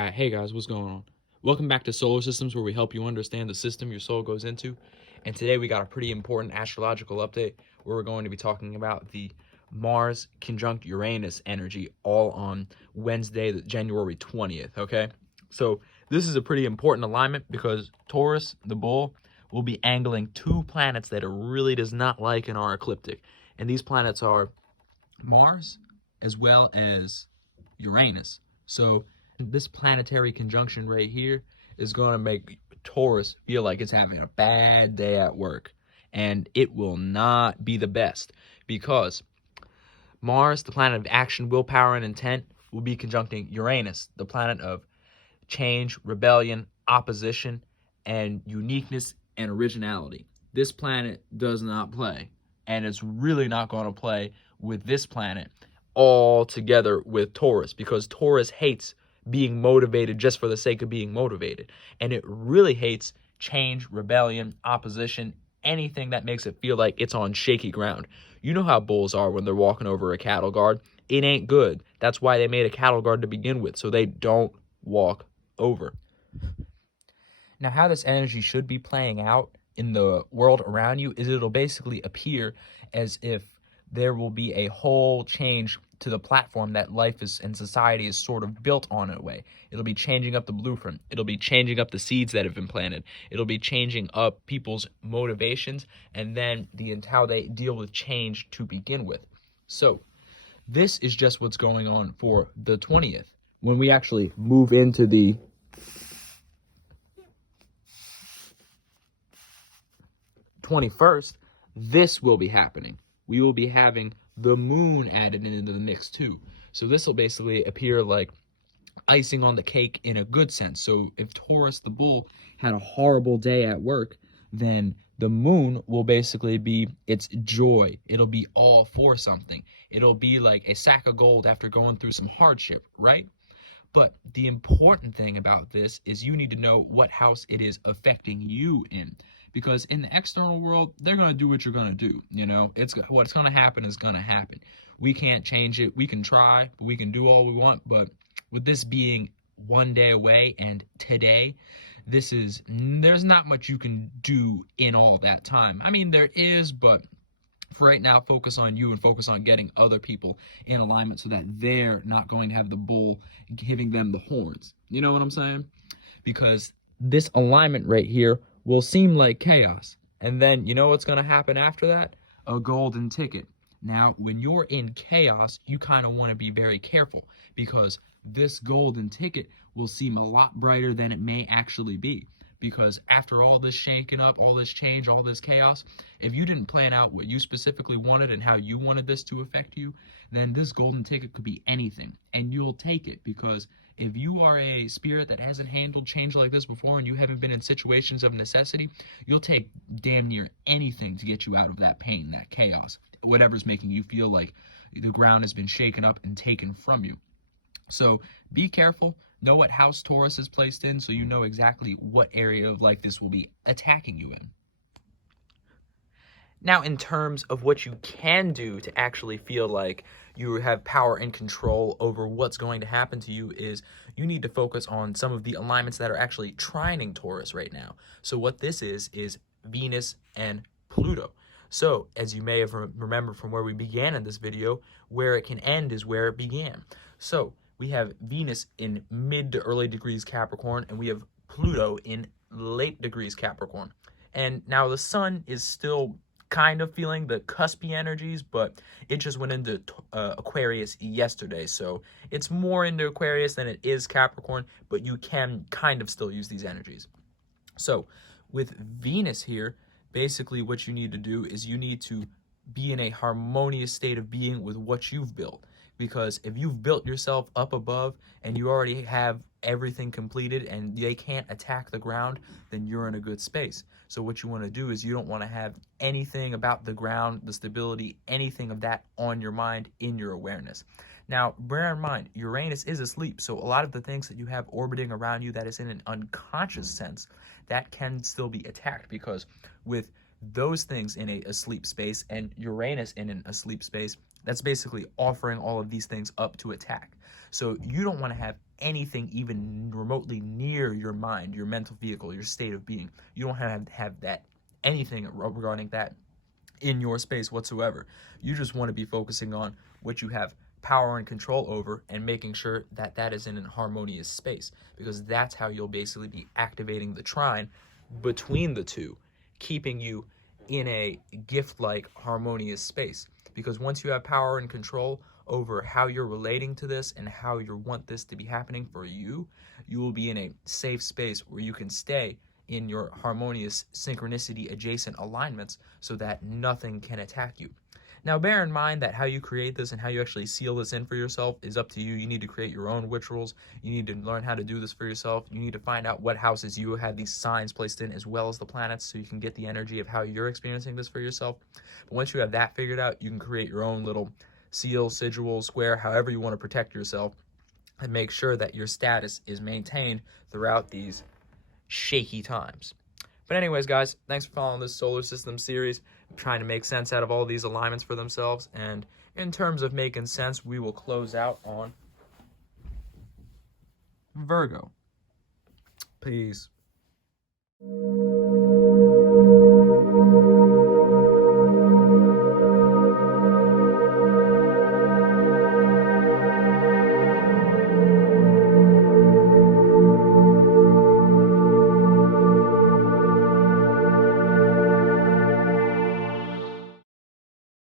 Alright, hey guys, what's going on? Welcome back to Solar Systems, where we help you understand the system your soul goes into. And today we got a pretty important astrological update where we're going to be talking about the Mars conjunct Uranus energy all on Wednesday, January 20th, okay? So this is a pretty important alignment because Taurus, the bull, will be angling two planets that it really does not like in our ecliptic. And these planets are Mars as well as Uranus. So this planetary conjunction right here is going to make Taurus feel like it's having a bad day at work. And it will not be the best because Mars, the planet of action, willpower, and intent, will be conjuncting Uranus, the planet of change, rebellion, opposition, and uniqueness and originality. This planet does not play, and it's really not going to play with this planet all together with Taurus, because Taurus hates being motivated just for the sake of being motivated, and it really hates change, rebellion, opposition, anything that makes it feel like it's on shaky ground. You know how bulls are when they're walking over a cattle guard. It ain't good. That's why they made a cattle guard to begin with, so they don't walk over. Now, how this energy should be playing out in the world around you is it'll basically appear as if there will be a whole change to the platform that life is and society is sort of built on in a way. It'll be changing up the blueprint. It'll be changing up the seeds that have been planted. It'll be changing up people's motivations and then how they deal with change to begin with. So this is just what's going on for the 20th. When we actually move into the 21st, this will be happening. We will be having the moon added into the mix too. So this will basically appear like icing on the cake in a good sense. So if Taurus the bull had a horrible day at work, then the moon will basically be its joy. It'll be all for something. It'll be like a sack of gold after going through some hardship, right? But the important thing about this is you need to know what house it is affecting you in. Because in the external world, they're going to do what you're going to do. You know, what's going to happen is going to happen. We can't change it. We can try, we can do all we want. But with this being one day away and today, there's not much you can do in all that time. I mean, there is, but for right now, focus on you and focus on getting other people in alignment so that they're not going to have the bull giving them the horns. You know what I'm saying? Because this alignment right here will seem like chaos. And then you know what's going to happen after that? A golden ticket. Now, when you're in chaos, you kind of want to be very careful because this golden ticket will seem a lot brighter than it may actually be. Because after all this shaking up, all this change, all this chaos, if you didn't plan out what you specifically wanted and how you wanted this to affect you, then this golden ticket could be anything. And you'll take it because if you are a spirit that hasn't handled change like this before and you haven't been in situations of necessity, you'll take damn near anything to get you out of that pain, that chaos, whatever's making you feel like the ground has been shaken up and taken from you. So be careful. Know what house Taurus is placed in so you know exactly what area of life this will be attacking you in. Now, in terms of what you can do to actually feel like you have power and control over what's going to happen to you is you need to focus on some of the alignments that are actually trining Taurus right now. So what this is Venus and Pluto. So, as you may have remembered from where we began in this video, where it can end is where it began. So, we have Venus in mid to early degrees Capricorn, and we have Pluto in late degrees Capricorn. And now the sun is still kind of feeling the cuspy energies, but it just went into Aquarius yesterday. So it's more into Aquarius than it is Capricorn, but you can kind of still use these energies. So with Venus here, basically what you need to do is you need to be in a harmonious state of being with what you've built. Because if you've built yourself up above and you already have everything completed and they can't attack the ground, then you're in a good space. So what you want to do is you don't want to have anything about the ground, the stability, anything of that on your mind, in your awareness. Now, bear in mind, Uranus is asleep, so a lot of the things that you have orbiting around you that is in an unconscious sense, that can still be attacked, because with those things in a sleep space and Uranus in a sleep space, That's basically offering all of these things up to attack. So you don't want to have anything even remotely near your mind, your mental vehicle, your state of being. You don't have that, anything regarding that in your space whatsoever. You just want to be focusing on what you have power and control over, and making sure that that is in a harmonious space, because that's how you'll basically be activating the trine between the two, keeping you in a gift-like harmonious space. Because once you have power and control over how you're relating to this and how you want this to be happening for you, you will be in a safe space where you can stay in your harmonious synchronicity adjacent alignments so that nothing can attack you. Now, bear in mind that how you create this and how you actually seal this in for yourself is up to you. You need to create your own witch rules. You need to learn how to do this for yourself. You need to find out what houses you have these signs placed in, as well as the planets, so you can get the energy of how you're experiencing this for yourself. But once you have that figured out, you can create your own little seal, sigil, square, however you want to protect yourself, and make sure that your status is maintained throughout these shaky times. But anyways, guys, thanks for following this solar system series. I'm trying to make sense out of all these alignments for themselves. And in terms of making sense, we will close out on Virgo. Peace.